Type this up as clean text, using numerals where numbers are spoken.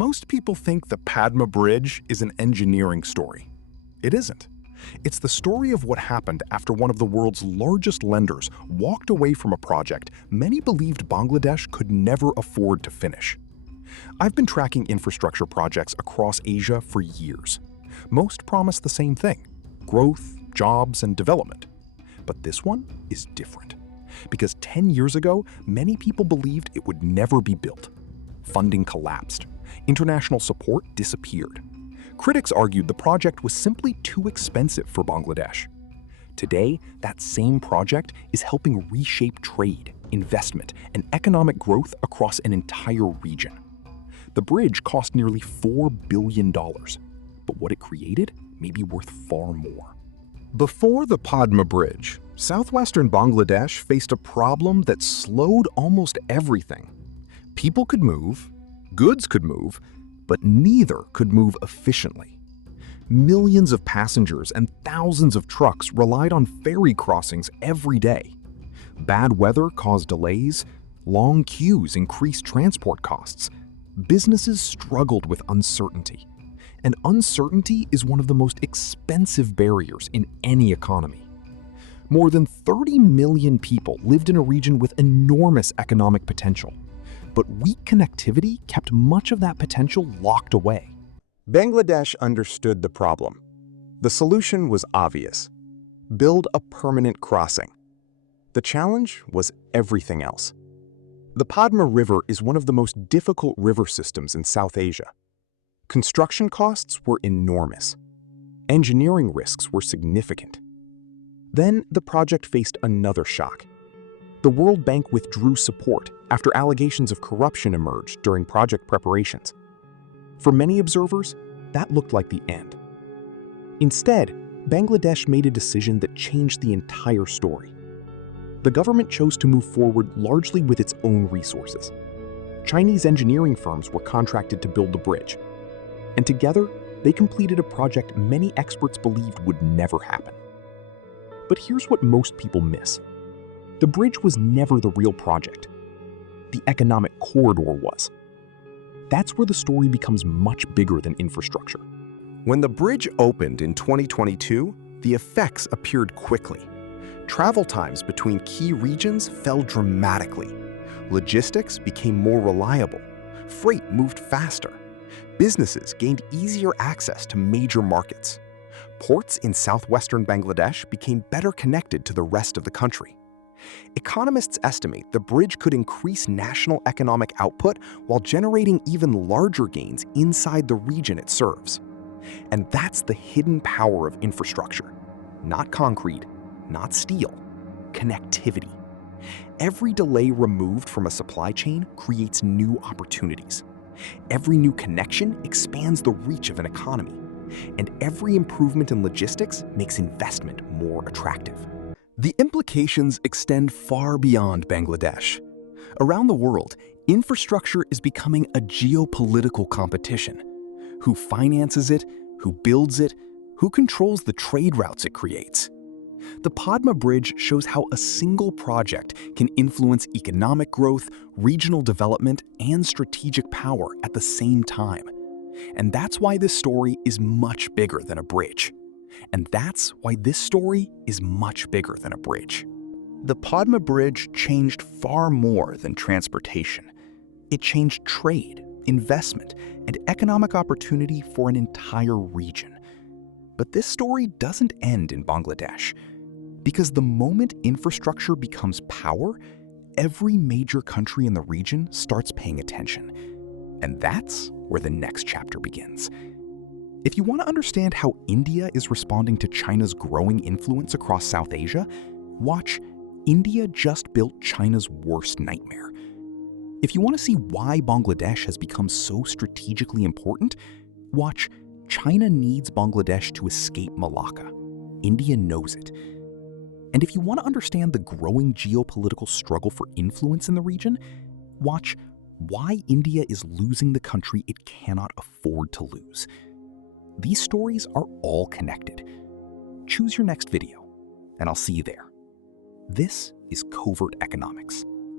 Most people think the Padma Bridge is an engineering story. It isn't. It's the story of what happened after one of the world's largest lenders walked away from a project many believed Bangladesh could never afford to finish. I've been tracking infrastructure projects across Asia for years. Most promise the same thing: growth, jobs, and development. But this one is different. Because 10 years ago, many people believed it would never be built. Funding collapsed. International support disappeared. Critics argued the project was simply too expensive for Bangladesh. Today, that same project is helping reshape trade, investment, and economic growth across an entire region. The bridge cost nearly $4 billion, but what it created may be worth far more. Before the Padma Bridge, southwestern Bangladesh faced a problem that slowed almost everything. People could move, goods could move, but neither could move efficiently. Millions of passengers and thousands of trucks relied on ferry crossings every day. Bad weather caused delays, long queues increased transport costs. Businesses struggled with uncertainty. And uncertainty is one of the most expensive barriers in any economy. More than 30 million people lived in a region with enormous economic potential. But weak connectivity kept much of that potential locked away. Bangladesh understood the problem. The solution was obvious: build a permanent crossing. The challenge was everything else. The Padma River is one of the most difficult river systems in South Asia. Construction costs were enormous. Engineering risks were significant. Then the project faced another shock. The World Bank withdrew support after allegations of corruption emerged during project preparations. For many observers, that looked like the end. Instead, Bangladesh made a decision that changed the entire story. The government chose to move forward largely with its own resources. Chinese engineering firms were contracted to build the bridge, and together they completed a project many experts believed would never happen. But here's what most people miss. The bridge was never the real project. The economic corridor was. That's where the story becomes much bigger than infrastructure. When the bridge opened in 2022, the effects appeared quickly. Travel times between key regions fell dramatically. Logistics became more reliable. Freight moved faster. Businesses gained easier access to major markets. Ports in southwestern Bangladesh became better connected to the rest of the country. Economists estimate the bridge could increase national economic output while generating even larger gains inside the region it serves. And that's the hidden power of infrastructure. Not concrete, not steel, connectivity. Every delay removed from a supply chain creates new opportunities. Every new connection expands the reach of an economy. And every improvement in logistics makes investment more attractive. The implications extend far beyond Bangladesh. Around the world, infrastructure is becoming a geopolitical competition. Who finances it? Who builds it? Who controls the trade routes it creates? The Padma Bridge shows how a single project can influence economic growth, regional development, and strategic power at the same time. And that's why this story is much bigger than a bridge. And that's why this story is much bigger than a bridge. The Padma Bridge changed far more than transportation. It changed trade, investment, and economic opportunity for an entire region. But this story doesn't end in Bangladesh. Because the moment infrastructure becomes power, every major country in the region starts paying attention. And that's where the next chapter begins. If you want to understand how India is responding to China's growing influence across South Asia, watch India Just Built China's Worst Nightmare. If you want to see why Bangladesh has become so strategically important, watch China Needs Bangladesh to Escape Malacca. India Knows It. And if you want to understand the growing geopolitical struggle for influence in the region, watch Why India is Losing the Country It Cannot Afford to Lose. These stories are all connected. Choose your next video, and I'll see you there. This is Covert Economics.